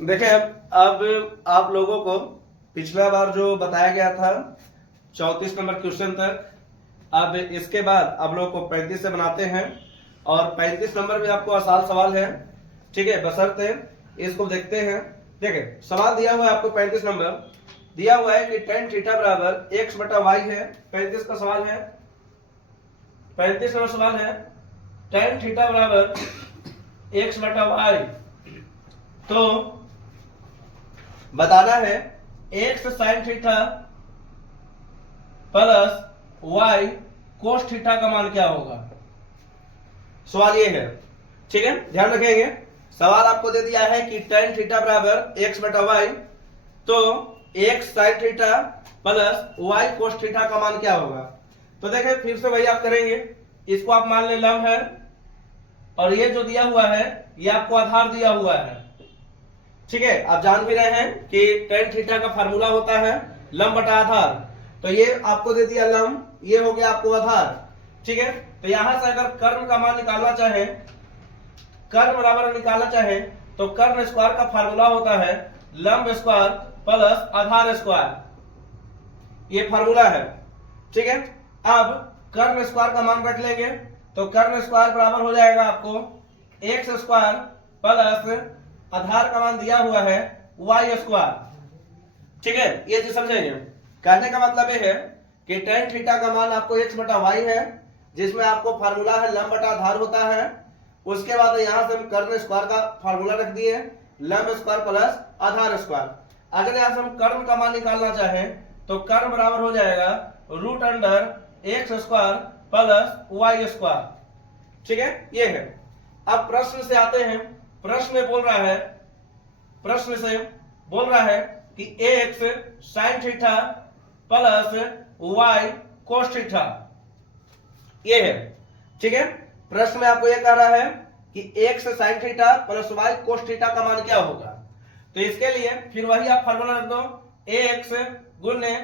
देखें अब आप लोगों को पिछला बार जो बताया गया था 34 नंबर क्वेश्चन तक, अब इसके बाद आप लोगों को 35 से बनाते हैं और 35 नंबर में आपको आसान सवाल है, ठीक है। बशर्ते इसको देखते हैं। देखिए सवाल दिया हुआ है आपको 35 नंबर दिया हुआ है कि tan थीटा बराबर x बटा वाई है। 35 का सवाल है, 35 नंबर सवाल है tan थीटा बराबर x बटा वाई। तो बताना है x sine theta plus y कोस थीटा का मान क्या होगा। सवाल ये है, ठीक है, ध्यान रखेंगे। सवाल आपको दे दिया है कि tan थीटा बराबर x बटा वाई, तो x sine theta plus y कोस थीटा का मान क्या होगा। तो देखें फिर से वही आप करेंगे, इसको आप मान ले लंब है और ये जो दिया हुआ है ये आपको आधार दिया हुआ है, ठीक है। आप जान भी रहे हैं कि tan थीटा का फार्मूला होता है लंब बटा आधार। तो ये आपको दे दिया लंब, ये हो गया आपको आधार, ठीक है। तो यहां से अगर कर्ण का मान निकालना चाहे, कर्ण बराबर निकालना चाहे, तो कर्ण स्क्वायर का फार्मूला होता है लंब स्क्वायर प्लस आधार स्क्वायर, ये फार्मूला है, ठीक है। अब कर्ण स्क्वायर का मान रख लेंगे, तो कर्ण स्क्वायर बराबर हो जाएगा आपको एक्स स्क्वायर प्लस आधार का मान दिया हुआ है वाई स्क्वायर, ठीक है। ये चीज समझेंगे। कहने का मतलब ये है कि tan थीटा का मान आपको x बटा वाई है, जिसमें आपको फार्मूला है लंब बटा आधार होता है। उसके बाद यहां से हम कर्ण स्क्वायर का फार्मूला रख दिए लंब स्क्वायर प्लस आधार स्क्वायर। अगर यहां से हम कर्ण का मान निकालना चाहें तो कर्ण बराबर हो जाएगा root under x square plus Y square, ठीक है। ये है। अब प्रश्न से आते हैं। प्रश्न में बोल रहा है, प्रश्न से बोल रहा है कि x sine theta plus y cos theta, ये है, ठीक है। प्रश्न में आपको ये कह रहा है कि x sine theta plus y cos theta का मान क्या होगा। तो इसके लिए फिर वही आप फार्मूला रख दो, एक्स गुने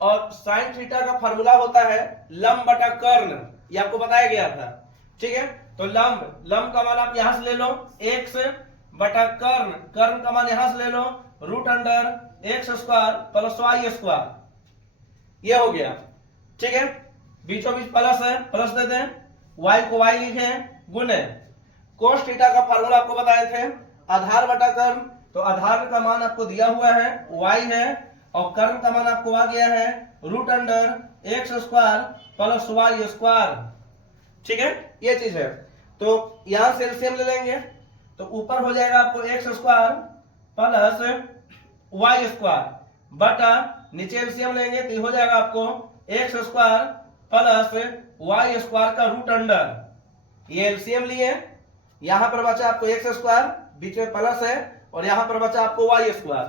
और साइन थीटा का फार्मूला होता है लंब बटा कर्ण, ये आपको बताया गया था, ठीक है। तो लंब का मान आप यहां से ले लो एक्स बटा कर्ण, कर्ण का मान यहां से ले लो root under x square plus Y square, ये हो गया, ठीक है। बीचों बीच प्लस है, प्लस दे दें, वाई को वाई लिखे गुने कोस थीटा का फार्मूला आपको बताए थे आधार बटा कर्ण। तो आधार का मान आपको दिया हुआ है वाई है और कर्ण का मान आपको आ गया है root under x square plus Y square, ठीक है। ये चीज है। तो यहां से एलसीएम ले लेंगे, तो ऊपर हो जाएगा आपको x square plus Y square बटा नीचे एलसीएम लेंगे तो हो जाएगा आपको x square plus Y square का रूट अंडर, ये एलसीएम लिए, यहां पर बचा आपको एक्स स्क्वायर, बीच में प्लस है और यहां पर बचा आपको वाई स्क्वायर,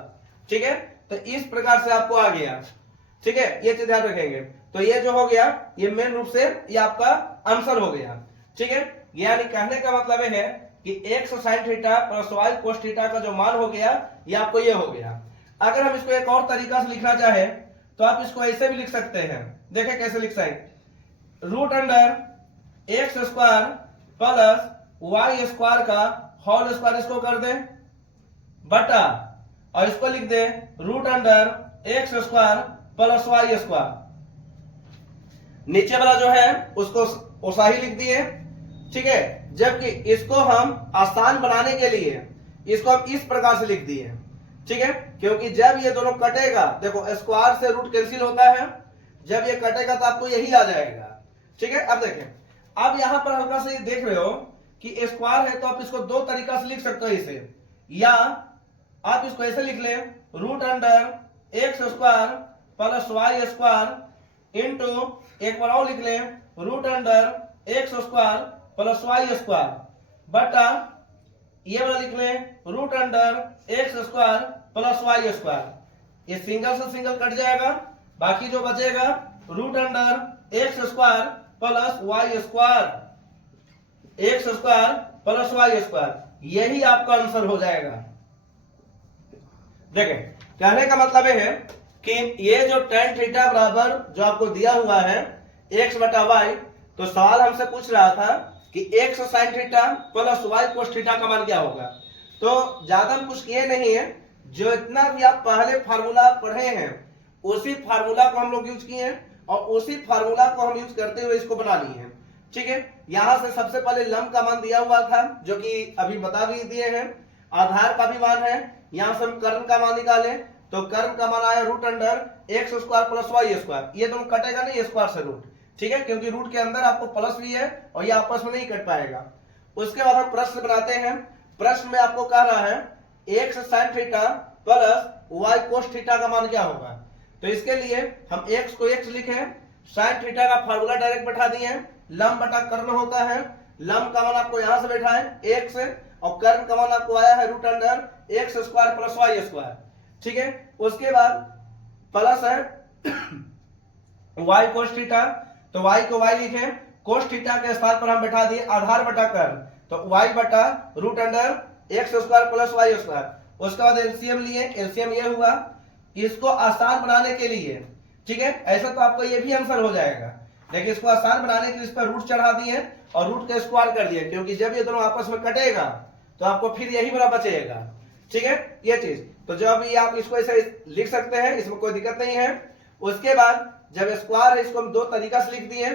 ठीक है। तो इस प्रकार से आपको आ गया, ठीक है। ये चीज ध्यान रखेंगे। तो ये जो हो गया ये मेन रूप से ये आपका आंसर हो गया, ठीक है। यानी कहने का मतलब है कि x sine theta plus y cos theta का जो मान हो गया ये आपको ये हो गया। अगर हम इसको एक और तरीका से लिखना चाहे तो आप इसको ऐसे भी लिख सकते हैं। देखें कैसे लिख सकते, root under x square plus Y square का होल स्क्वायर इसको कर दें बटा और इसको लिख दें root under x square plus Y square, नीचे वाला जो है उसको वैसा ही लिख दिए, ठीक है। जबकि इसको हम आसान बनाने के लिए इसको हम इस प्रकार से लिख दिए, ठीक है। क्योंकि जब ये दोनों कटेगा, देखो स्क्वायर से रूट कैंसिल होता है, जब ये कटेगा तो आपको यही आ जाएगा, ठीक है। अब देखें, अब यहां पर हल्का से देख रहे हो कि स्क्वायर है तो आप इसको दो तरीका से लिख सकते हो इसे, या आप इसको ऐसे लिख ले root under x square plus Y square into एक बार और लिख ले root under x square plus Y square बटा ये वाला लिख ले root under x square plus Y square. ये सिंगल से सिंगल कट जाएगा, बाकी जो बचेगा root under x square plus Y square, x square plus Y square, यही आपका आंसर हो जाएगा। देखें कहने का मतलब है कि ये जो tan थीटा बराबर जो आपको दिया हुआ है x बटा वाई, तो सवाल हमसे पूछ रहा था कि x sine theta plus y cos theta का मान क्या होगा। तो ज्यादा हम कुछ किए नहीं है, जो इतना भी आप पहले फार्मूला पढ़े हैं उसी फार्मूला को हम लोग यूज किए हैं और उसी फार्मूला को हम यूज करते हुए इसको बना लिए हैं। ठीक है, यहां से सबसे पहले लंब का मान दिया हुआ था जो कि अभी बता भी दिए हैं, आधार का भी मान है, यहां से हम कर्ण का मान निकाले तो कर्ण का मान आया root under x square plus Y square, ये दोनों कटेगा नहीं स्क्वायर से रूट, ठीक है, क्योंकि रूट के अंदर आपको प्लस भी है और ये आपस में नहीं कट पाएगा। उसके बाद हम प्रश्न बनाते हैं, प्रश्न में आपको कह रहा है x sine theta plus y cos theta का मान क्या होगा। तो इसके लिए हम एक्स को एक्स लिखे, साइन थीटा का फार्मूला डायरेक्ट बैठा दिए, लंब बटा कर्ण होता है, लंब का मान आपको यहां से बैठा है एक्स और कर्ण का मान आपको आया है root under x square plus Y square. ठीक है, उसके बाद प्लस है वाई कोस थीटा, तो वाई को वाई लिखे, कोस थीटा के स्थान पर हम बैठा दिए आधार बटा कर्ण, तो वाई बटा root under x square plus Y square. उसके बाद एलसीएम लिए, एलसीएम ये हुआ, इसको आसान बनाने के लिए, ठीक है, ऐसा तो आपको ये भी आंसर हो जाएगा, लेकिन इसको आसान बनाने के लिए इस पर रूट चढ़ा दिए और रूट का स्क्वायर कर दिए, क्योंकि जब ये दोनों आपस में कटेगा तो आपको फिर यही बड़ा बचेगा। ठीक है, ये चीज तो जब ये आप इसको ऐसे लिख सकते हैं, इसमें कोई दिक्कत नहीं है। उसके बाद जब स्क्वायर है इसको हम दो तरीका से लिख दिए,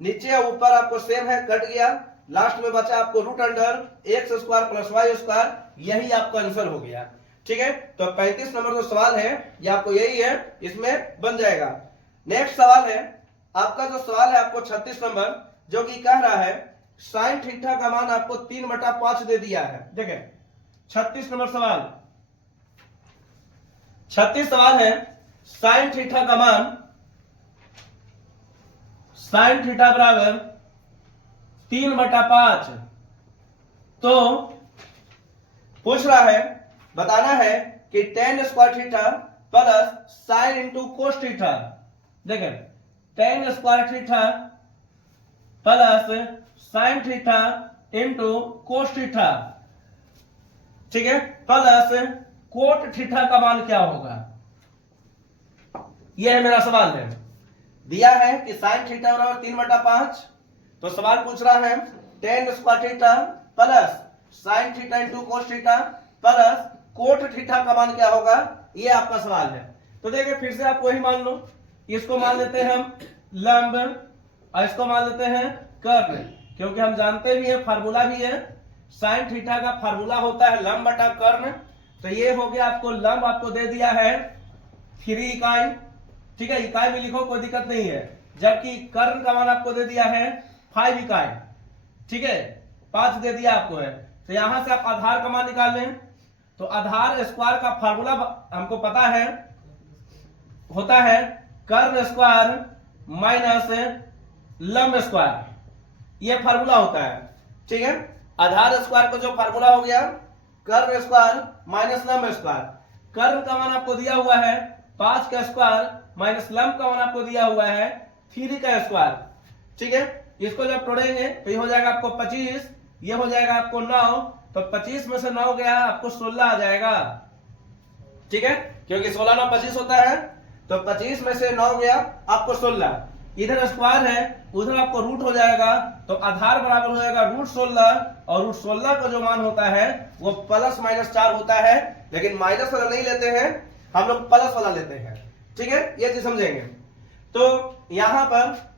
नीचे और ऊपर आपको सेम है, कट गया, लास्ट में बचा आपको root under x square plus Y square, यही आपका आंसर हो गया। ठीक है, तो 35 नंबर जो सवाल है ये आपको यही है, इसमें बन जाएगा। नेक्स्ट सवाल है आपका, जो सवाल है आपको 36 नंबर, जो कि कह रहा है साइन थीटा का मान आपको 3/5 दे दिया है। देखें 36 नंबर सवाल, 36 सवाल है साइन थीटा का मान, साइन थीटा बराबर 3/5, तो पूछ रहा है, बताना है कि tan square theta plus sine into cos theta. देखें tan square theta plus sine theta into cos theta, ठीक है, प्लस कोट थीटा का मान क्या होगा, यह है मेरा सवाल है। दिया है कि साइन थीटा बराबर 3/5, तो सवाल पूछ रहा है tan square theta plus sine theta into cos theta plus cot theta का मान क्या होगा, ये आपका सवाल है। तो देखिए फिर से आप वही मान लो, इसको मान लेते हैं हम लंब और इसको मान लेते हैं कर्ण, क्योंकि हम जानते भी हैं फार्मूला भी है, साइन थीटा का फार्मूला होता है लंब बटा कर्ण। तो ये हो गया आपको लंब, आपको दे दिया है 3 इकाई, ठीक है, इकाई में लिखो कोई दिक्कत नहीं है, जबकि कर्ण का मान आपको दे दिया है 5 इकाई, ठीक है, 5 दे दिया आपको है। तो यहां से आप आधार का मान निकाल लें, तो आधार स्क्वायर का फार्मूला हमको पता है, होता है कर्ण स्क्वायर माइनस लंब स्क्वायर, ये फार्मूला होता है। ठीक है, आधार स्क्वायर को जो फार्मूला हो गया कर्ण स्क्वायर माइनस लंब स्क्वायर, कर्ण का मान आपको दिया हुआ है 5 का स्क्वायर माइनस लंब का मान आपको दिया हुआ है 3 का स्क्वायर। ठीक है, इसको जब तोड़ेंगे तो ये हो जाएगा आपको 25, ये हो जाएगा आपको 9, तो 25 में से 9 गया आपको 16 आ जाएगा। ठीक है, क्योंकि 16 9 25 होता है, तो 25 में से 9 गया आपको 16, इधर स्क्वायर है उधर आपको रूट हो जाएगा, तो आधार बराबर हो जाएगा रूट 16, और रूट 16 का जो मान होता है वो प्लस माइनस 4 होता है, लेकिन माइनस वाला नहीं लेते हैं हम लोग, प्लस वाला लेते हैं। ठीक है, ये चीज समझेंगे। तो यहां पर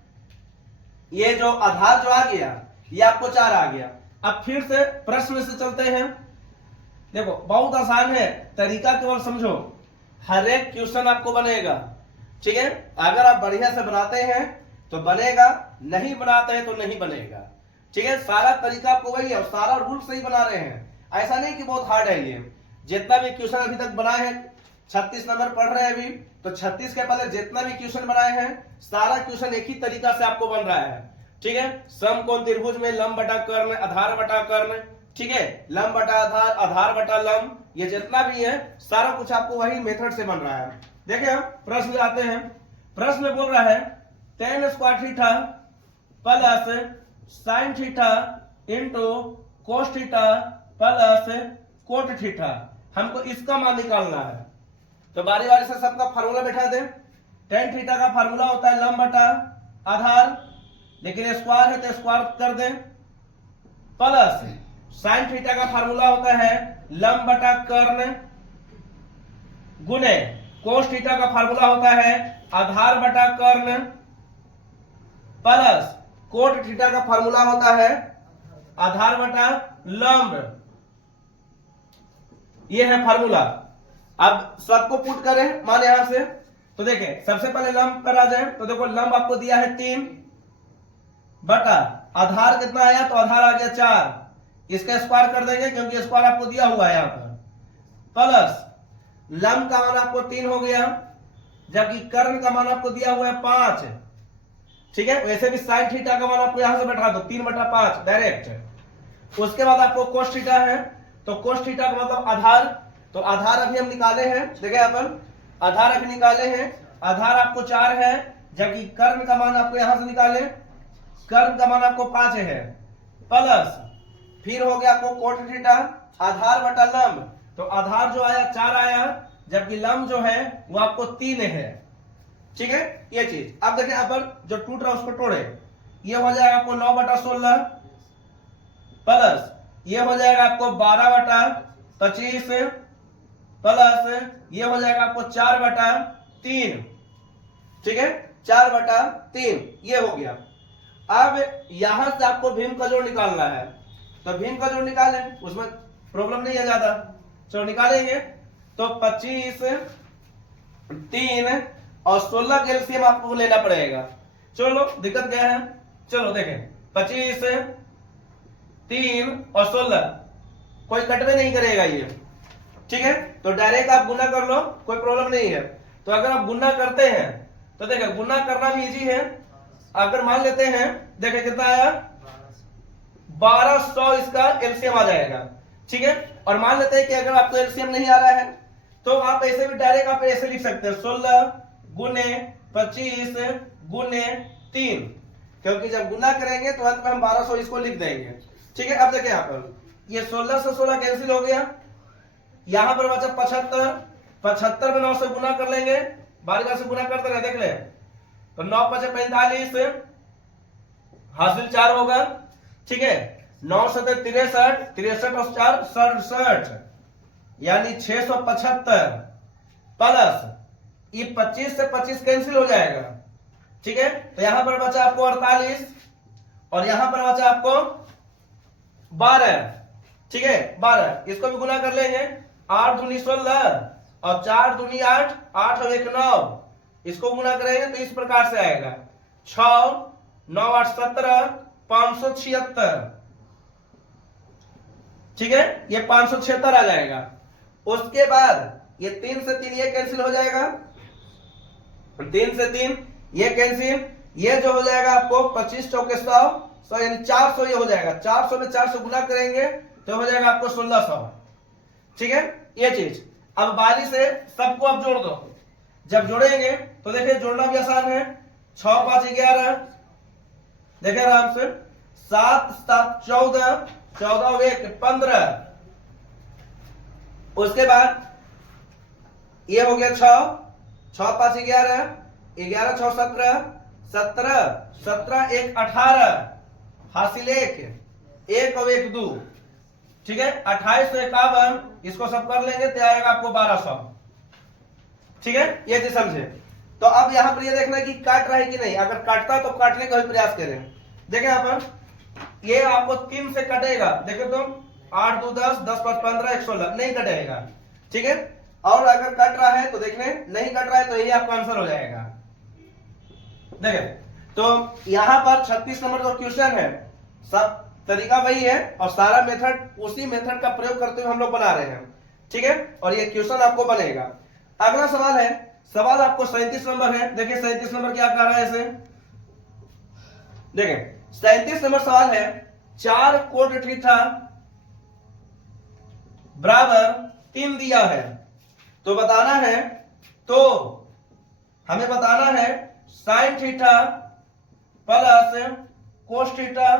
ये जो आधार जो आ गया ये आपको 4 आ गया। अब फिर से प्रश्न से चलते हैं, देखो बहुत आसान है, तरीका केवल समझो, हर एक क्वेश्चन आपको बनेगा। ठीक है, अगर आप बढ़िया से बनाते हैं तो बनेगा, नहीं बनाते हैं तो नहीं बनेगा। ठीक है, सारा तरीका आपको वही है और सारा रूल सही बना रहे हैं, ऐसा नहीं कि बहुत हार्ड है ये। जितना भी क्वेश्चन अभी तक बनाए हैं, 36 नंबर पढ़ रहे हैं अभी, तो 36 के पहले जितना भी क्वेश्चन बनाए हैं सारा क्वेश्चन एक ही तरीका से आपको बन रहा है। ठीक है, समकोण त्रिभुज में लंब बटा कर्ण, आधार बटा कर्ण, ठीक है, लंब बटा आधार, आधार बटा लंब, ये जितना भी है सारा कुछ आपको वही मेथड से बन रहा है। देखिए हम प्रश्न आते हैं, प्रश्न में बोल रहा है tan square theta plus sine theta into cos theta plus cot theta, हमको इसका मान निकालना है। तो बारी बारी से सबका फार्मूला बैठा दे, tan थीटा का फार्मूला होता है लंब बटा आधार, लेकिन स्क्वायर है तो स्क्वायर कर दें, प्लस साइन थीटा का फार्मूला होता है लंब बटा कर्ण गुने कोस थीटा का फार्मूला होता है आधार बटा कर्ण प्लस कोट थीटा का फार्मूला होता है आधार बटा लंब। ये है फार्मूला। अब सबको पुट करें मान यहां से, तो देखें सबसे पहले लंब पर आ जाए, तो देखो लंब आपको दिया है 3 बटा आधार कितना आया, तो आधार आ गया 4, इसका स्क्वायर कर देंगे क्योंकि स्क्वायर आपको दिया हुआ है यहां पर, प्लस लंब का मान आपको 3 हो गया, जबकि कर्ण का मान आपको दिया हुआ है 5। ठीक है, वैसे भी साइन थीटा का मान आपको यहां से बैठा दो 3/5 डायरेक्ट। उसके बाद आपको कोस थीटा है, तो कोस थीटा का मतलब आधार, तो आधार अभी हम निकाले हैं, देखिए अपन आधार अभी निकाले हैं, आधार आपको 4 है, जबकि कर्ण का मान आपको यहां से निकाले, कर्ण का मान आपको 5 है, प्लस फिर हो गया आपको कोट थीटा आधार बटा लंब, तो आधार जो आया 4 आया, जबकि लंब जो है वो आपको 3 है। ठीक है, ये चीज अब देखिए अपन जो टूट रहा है उसको तोड़े, ये हो जाएगा आपको 9/16 प्लस ये हो जाएगा आपको 12/25 प्लस ये हो जाएगा आपको 4/3। ठीक है, 4/3 ये हो गया। अब यहां से आपको भीम का जोड़ निकालना है, तो भीम का जोड़ निकालें, उसमें प्रॉब्लम नहीं है ज्यादा, चलो निकालेंगे। तो 25 3 और 16 का एलसीएम आपको लेना पड़ेगा। चलो दिक्कत क्या है, चलो देखें 25 3 और 16 कोई कटवे नहीं करेगा ये। ठीक है, तो डायरेक्ट आप गुना कर लो, कोई प्रॉब्लम नहीं है। तो अगर आप गुना करते हैं तो देखिए गुना करना भी इजी है। अगर मान लेते हैं देखिए कितना आया 1200, इसका एलसीएम आ जाएगा। ठीक है, और मान लेते हैं कि अगर आपको एलसीएम नहीं आ रहा है तो आप ऐसे भी डायरेक्ट आप ऐसे लिख सकते हैं 16 गुने 25 गुने 3, क्योंकि जब गुना करेंगे तो अंत में हम 1200 इसको लिख देंगे। ठीक है, अब देखिए यहाँ पर ये 16 से 16 कैंसिल हो गया, यहां पर बचा 75, 75 में 9 से गुना कर लेंगे, बारी बारी से गुना करते रहे, देख ले तो 9 5 45 हासिल 4 होगा। ठीक है, 9 से 63, 63 और 4 67, यानी 675 प्लस ये 25 से 25 कैंसिल हो जाएगा। ठीक है, तो यहां पर बचा आपको 48 और यहां पर बचा आपको 12। ठीक है, 12 इसको भी गुना कर लेंगे, 8 दूनी 16 और 4 दूनी 8, 8 और 1 9, इसको गुना करेंगे तो इस प्रकार से आएगा 6 9 8 17 576। ठीक है, ये 576 आ जाएगा। उसके बाद ये 3 से 3 ये कैंसिल हो जाएगा, 3 से 3 ये कैंसिल, ये जो हो जाएगा आपको 25 चौके 100 यानी 400 ये हो जाएगा, 400 में 400 गुना करेंगे तो हो जाएगा आपको 1600। ठीक है, ये चीज। अब बारी से सबको आप जोड़ दो, जब जोड़ेंगे तो देखिए जोड़ना भी आसान है, 6 5 11 देखिए आराम से, 7 7 14 14 और 1 15, उसके बाद ये हो गया 6 6 5 11 11 6 17 17 17 1 18 हासिल 1 और 1 2। ठीक है, 2851 इसको सब कर लेंगे तो आएगा आपको 1200। ठीक है, ये चीज समझे। तो अब यहां पर ये देखना है कि काट रहा है कि नहीं, अगर काटता तो काटने का भी प्रयास करें। देखें यहां पर ये आपको 3 से कटेगा, देखो तो 8 2 10 10 5 15 116 नहीं कटेगा। ठीक है, और अगर कट रहा है तो देखने, नहीं कट रहा है तो यही आपका आंसर हो जाएगा। देखें तो यहां पर 36 नंबर जो क्वेश्चन है सब तरीका वही है और सारा मेथड उसी मेथड का प्रयोग करते हुए हम लोग बना रहे हैं। ठीक है, और ये क्वेश्चन आपको बनेगा। अगला सवाल है, सवाल आपको 37 नंबर है। देखिए 37 नंबर क्या कह रहा है इसे, देखें 37 नंबर सवाल है, 4 कोट थीटा बराबर 3 दिया है, तो बताना है, तो हमें बताना है sine theta plus cos theta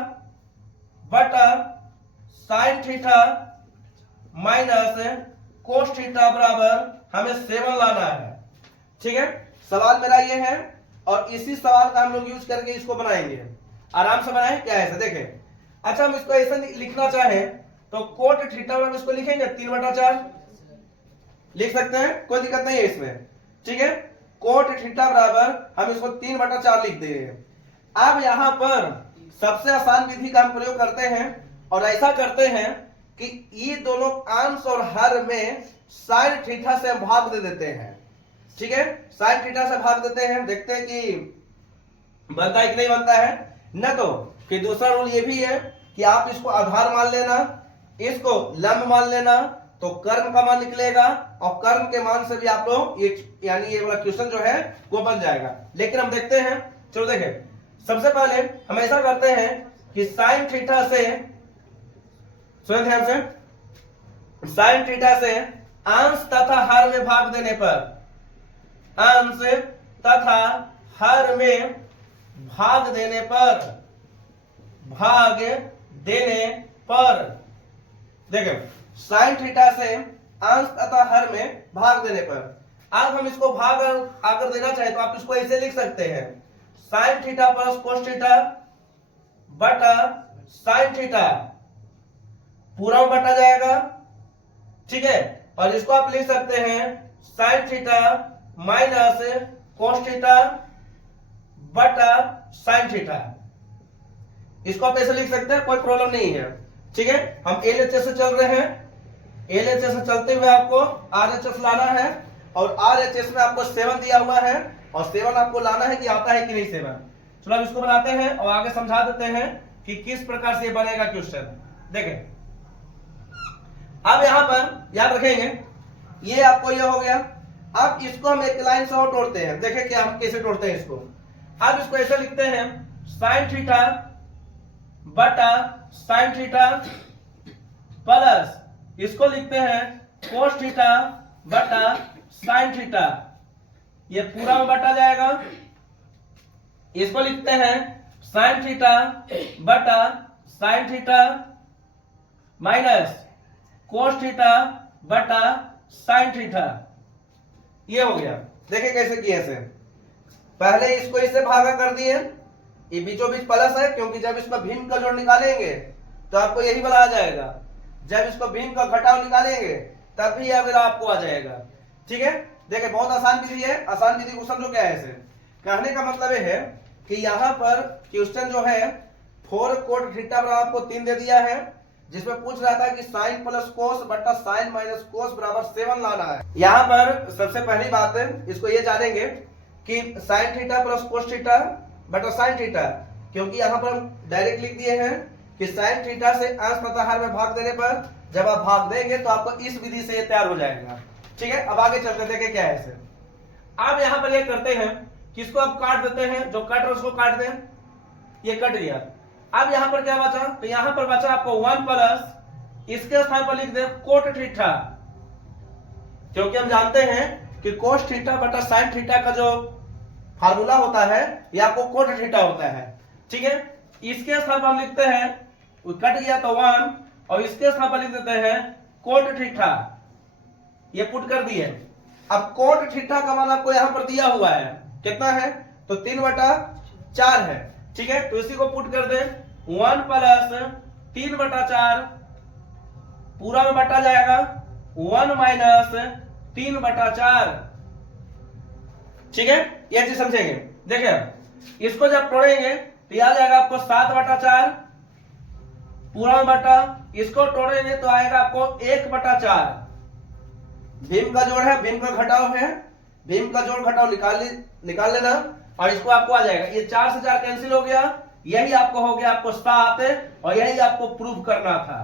बटा sine theta minus cos theta बराबर हमें 7 लाना है। ठीक है, सवाल मेरा ये है और इसी सवाल का हम लोग यूज करके इसको बनाएंगे। आराम से बनाएं, क्या ऐसा देखें। अच्छा हम इसको ऐसा लिखना चाहें तो कोट थीटा हम इसको लिखेंगे 3/4 लिख सकते हैं, कोई दिक्कत नहीं है इसमें। ठीक है, कोट थीटा बराबर हम इसको 3/4 लिख देंगे। अब यहां पर सबसे आसान विधि का हम प्रयोग करते हैं और ऐसा करते हैं कि ये दोनों अंश और हर में साइन थीटा से हम भाग दे देते हैं। ठीक है, साइन थीटा से भाग देते हैं, देखते हैं कि बनता है कि नहीं बनता है। न तो कि दूसरा रूल ये भी है कि आप इसको आधार मान लेना, इसको लंब मान लेना, तो कर्ण का मान निकलेगा और कर्ण के मान से भी आप लोग यानी ये वाला क्वेश्चन जो है वो बन जाएगा। लेकिन हम देखते हैं, चलो देखें, सबसे पहले हम ऐसा करते हैं कि साइन थीटा से, सुनिए ध्यान से, साइन थीटा से अंश तथा हर में भाग देने पर, अंश तथा हर में भाग देने पर, भाग देने पर, देखें साइन थीटा से अंश तथा हर में भाग देने पर, अब हम इसको भाग अगर देना चाहे तो आप इसको ऐसे लिख सकते हैं, sign theta plus cos theta बटा साइन थीटा, पूरा में बटा जाएगा। ठीक है, और इसको आप लिख सकते हैं sign theta minus cos theta बटा साइन थीटा, इसको आप ऐसे लिख सकते हैं, कोई प्रॉब्लम नहीं है। ठीक है, हम एलएचएस से चल रहे हैं, एलएचएस से चलते हुए आपको आरएचएस लाना है और आरएचएस में आपको 7 दिया हुआ है और 7 आपको लाना है कि आता है कि नहीं 7। चलो अब इसको बनाते हैं और आगे समझा देते हैं कि किस प्रकार से बनेगा क्वेश्चन। देखें, अब यहां पर याद रखेंगे, ये आपको ये हो गया। अब इसको हम एक लाइन से और तोड़ते हैं, देखें क्या हम कैसे तोड़ते हैं इसको। अब इसको ऐसे लिखते हैं, साइन थीटा बटा साइन थीटा प्लस इसको लिखते हैं कोस थीटा बटा साइन थीटा, ये पूरा में बटा जाएगा। इसको लिखते हैं साइन थीटा बटा sine theta minus cos theta बटा साइन थीटा, ये हो गया। देखिए कैसे किए ऐसे, पहले इसको इससे भागा कर दिए, ये बीचों बीच प्लस है क्योंकि जब इसका भिन्न का जोड़ निकालेंगे तो आपको यही वाला आ जाएगा, जब इसको भिन्न का घटाव निकालेंगे तब भी यह वाला आपको आ जाएगा। ठीक है, देखिए बहुत आसान विधि है, आसान विधि को समझो क्या है। ऐसे कहने का मतलब ये है कि यहाँ पर क्वेश्चन जो है 4 कोट थीटा पर आपको 3 दे दिया है, जिसमें पूछ रहा था कि साइन प्लस कोस बटा साइन माइनस कोस बराबर 7 लाना है। यहाँ पर सबसे पहली बात है, इसको ये जानेंगे कि sign theta plus cos theta बटा साइन थीटा, क्योंकि यहाँ पर हम डायरेक्ट लिख दिए हैं कि साइन थीटा से अंश तथा हर में भाग देने पर जब आप भाग देंगे तो आपको इस विधि से ये तैयार हो जाएगा। ठीक है, अब आगे चलते देखें क्या है इसे। अब यहाँ पर ये करते हैं कि इसको अब काट देते हैं, जो कट रहा उसको काट दें, ये कट गया। अब यहाँ पर क्या बचा, तो यहाँ पर बचा आपको 1 प्लस इसके स्थान पर लिख दे कोट थीटा, क्योंकि हम जानते हैं कि कोस थीटा बटा साइन थीटा का जो फार्मूला होता है ये आपको कोट थीटा होता है। ठीक है, इसके स्थान पर हम लिखते हैं, कट गया तो 1 और इसके स्थान पर लिख देते हैं कोट थीटा, ये पुट कर दिए। अब कोट थीटा का मान आपको यहां पर दिया हुआ है, कितना है, तो 3/4 है। ठीक है, तो इसी को पुट कर दे, 1 प्लस 3/4 पूरा में बटा जाएगा 1 माइनस 3/4। ठीक है, ये चीज समझेंगे। देखिए इसको जब तोड़ेंगे तो आ जाएगा आपको 7/4 पूरा में बटा, इसको तोड़ेंगे तो आएगा आपको 1/4। भीम का जोड़ है, भीम का घटाव है, भीम का जोड़ घटाव निकाल लेना और इसको आपको आ जाएगा, ये 4 से 4 कैंसिल हो गया, यही आपको हो गया आपको 7 और यही आपको प्रूव करना था।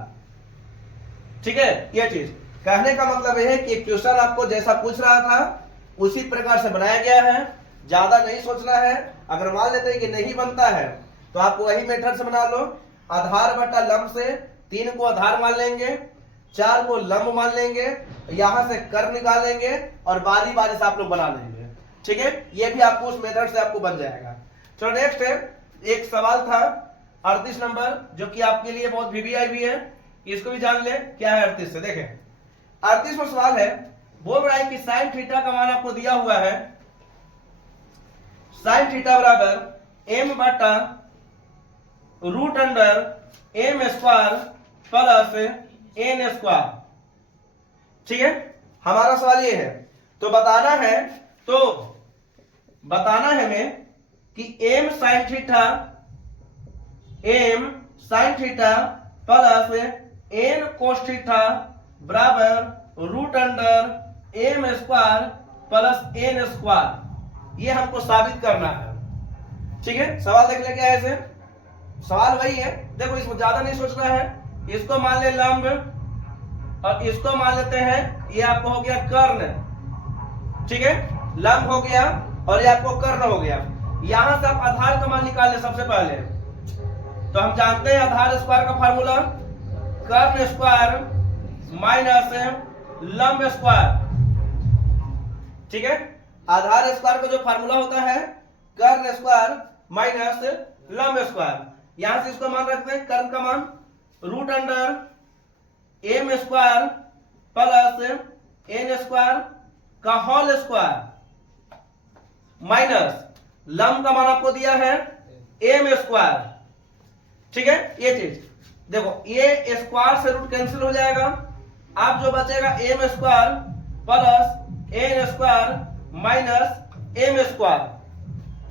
ठीक है, ये चीज कहने का मतलब यह है कि क्वेश्चन आपको जैसा पूछ रहा था उसी प्रकार से बनाया गया है, ज्यादा नहीं सोचना है। अगर मान लेते हैं कि नहीं बनता है तो आप वही मेथड से बना लो, आधार बटा लंब से 3 को आधार मान लेंगे, 4 को लंब मान लेंगे, यहां से कर्व निकालेंगे और बारी बारी से आप लोग बना लेंगे। ठीक है, ये भी आपको उस मेथड से आपको बन जाएगा। चलो नेक्स्ट है, एक सवाल था 38 नंबर, जो कि आपके लिए बहुत वीवीआई भी है, इसको भी जान ले क्या है 38 से। देखें 38 में सवाल है, बोल रहा है कि साइन थीटा का मान आपको दिया हुआ है, साइन थीटा बराबर m बटा √m² प्लस एन स्क्वायर। ठीक है, हमारा सवाल ये है। तो बताना है हमें कि m sin theta plus n cos theta बराबर root under m square plus n square, ये हमको साबित करना है। ठीक है, सवाल देख ले क्या है इसे। सवाल वही है, देखो इसमें ज्यादा नहीं सोचना है। इसको मान ले लंब और इसको मान लेते हैं, ये आपको हो गया कर्ण। ठीक है, लंब हो गया और ये आपको कर्ण हो गया। यहां से आप आधार का मान निकाल ले सबसे पहले। तो हम जानते हैं आधार स्क्वायर का फार्मूला कर्ण स्क्वायर माइनस लंब स्क्वायर। ठीक है, आधार स्क्वायर का जो फार्मूला होता है कर्ण स्क्वायर माइनस लंब स्क्वायर। यहां से इसको मान रखते हैं, कर्ण का मान root under M square plus N square का होल स्क्वायर माइनस लंब का मान आपको दिया है एम स्क्वायर। ठीक है, ये चीज देखो, ये स्क्वायर से रूट कैंसिल हो जाएगा। आप जो बचेगा m square plus N square minus m square.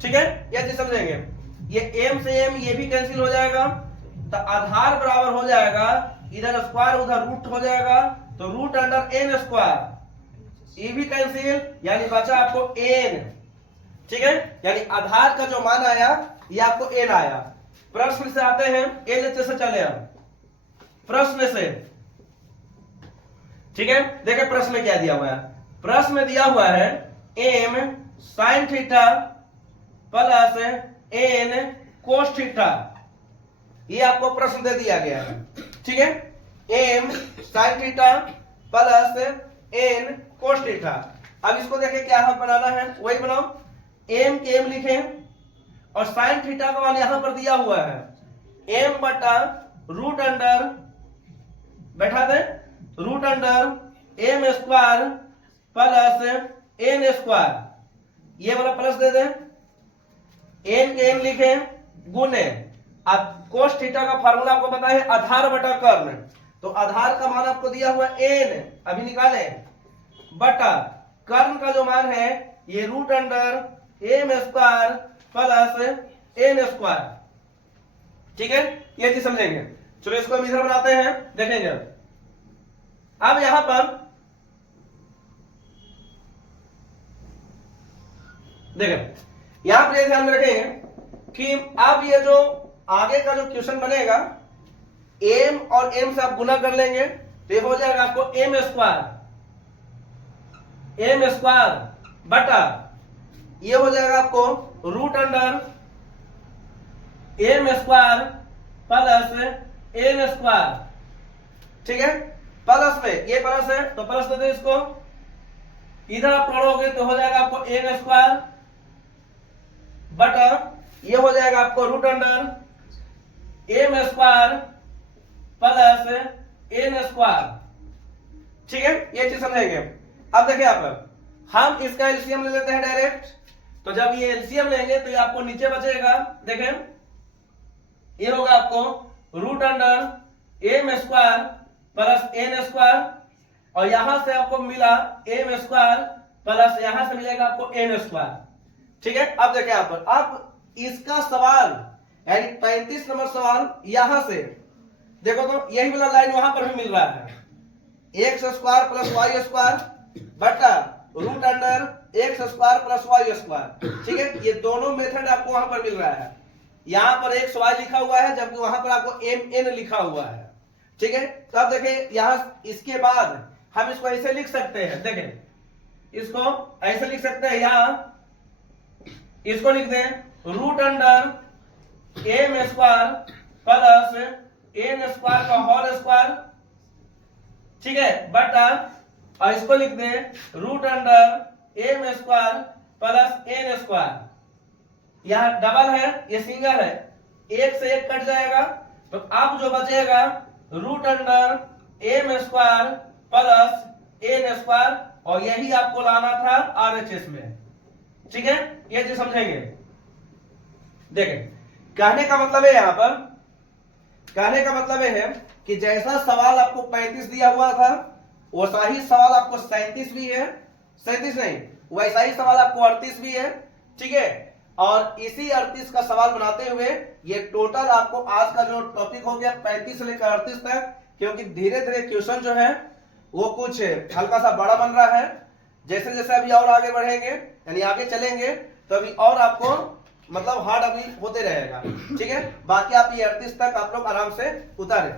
ठीक है, ये चीज समझेंगे। ये m से m ये भी कैंसिल हो जाएगा, तो आधार बराबर हो जाएगा, इधर स्क्वायर उधर रूट हो जाएगा, तो रूट अंडर n स्क्वायर, ये भी कैंसिल, यानी बचा आपको n। ठीक है, यानी आधार का जो मान आया ये आपको n आया। प्रश्न से आते हैं, ए लेते से चले हम प्रश्न से। ठीक है, देखिए प्रश्न में क्या दिया हुआ है। प्रश्न में दिया हुआ है m sin theta plus n cos theta, ये आपको प्रश्न दे दिया गया है। ठीक है, m sine theta plus n cos theta. अब इसको देखें क्या हम बनाना है, वही बनाओ। एम के एम लिखें और साइन थीटा का मान यहां पर दिया हुआ है एम बटा रूट अंडर, बैठा दे root under M square plus N square, ये वाला प्लस दे दें। एन के एन लिखे गुने, अब कोस थीटा का फार्मूला आपको पता है आधार बटा कर्ण, तो आधार का मान आपको दिया हुआ एन, अभी निकाले, बटा कर्ण का जो मान है ये root under M square plus N square. ठीक है, ये चीज समझेंगे। चलो इसको हम इधर बनाते हैं, देखेंगे। अब यहां पर देखें, यहां पर ध्यान में रखेंगे कि अब ये जो आगे का जो क्वेश्चन बनेगा, एम और एम से आप गुना कर लेंगे तो ये हो जाएगा आपको एम स्क्वायर बटा ये हो जाएगा आपको root under M square plus N square. ठीक है, प्लस में ये प्लस है तो प्लस दे दो इसको, इधर आप पढ़ोगे तो हो जाएगा आपको एन स्क्वायर बटा ये हो जाएगा आपको root under M square plus N square. ठीक है, ये चीज समझेंगे। अब देखिए आप, हम इसका एलसीएम ले लेते हैं डायरेक्ट। तो जब ये एलसीएम लेंगे तो ये आपको नीचे बचेगा, देखें ये होगा आपको root under M square plus N square, और यहां से आपको मिला एम स्क्वायर प्लस यहां से मिलेगा आपको एन स्क्वायर। ठीक है, अब देखिए यहाँ पर, अब इसका सवाल यानी 35 नंबर सवाल यहां से देखो तो यही वाला लाइन वहां पर भी मिल रहा है, X square plus Y square बटा root under x square plus Y square. ठीक है, ये दोनों मेथड आपको वहां पर मिल रहा है। यहां पर एक्स वाई लिखा हुआ है, जबकि वहां पर आपको एम एन लिखा हुआ है। ठीक है, तो अब देखें यहां, इसके बाद हम इसको ऐसे लिख सकते हैं, देखें इसको ऐसे लिख सकते हैं, यहां इसको लिख दें root under M square plus N square का होल स्क्वायर। ठीक है, बटा और इसको लिख दें root under M square plus N square. यहां डबल है, ये सिंगल है, एक से एक कट जाएगा, तो अब जो बचेगा root under M square plus N square, और यही आपको लाना था आरएचएस में। ठीक है, ये चीज समझेंगे। देखें, कहने का मतलब है यहां पर कहने का मतलब यह है कि जैसा सवाल आपको 35 दिया हुआ था वैसा ही सवाल आपको 37 भी है, 37 नहीं, वैसा ही सवाल आपको 38 भी है, ठीक है। और इसी 38 का सवाल बनाते हुए ये टोटल आपको आज का जो टॉपिक हो गया 35 से लेकर 38 तक, क्योंकि धीरे धीरे क्वेश्चन जो है वो कुछ हल्का सा बड़ा बन रहा है। जैसे जैसे अभी और आगे बढ़ेंगे यानी आगे चलेंगे तो अभी और आपको मतलब हार्ड अभी होते रहेगा, ठीक है। बाकी आप ये 38 तक आप लोग आराम से उतारें।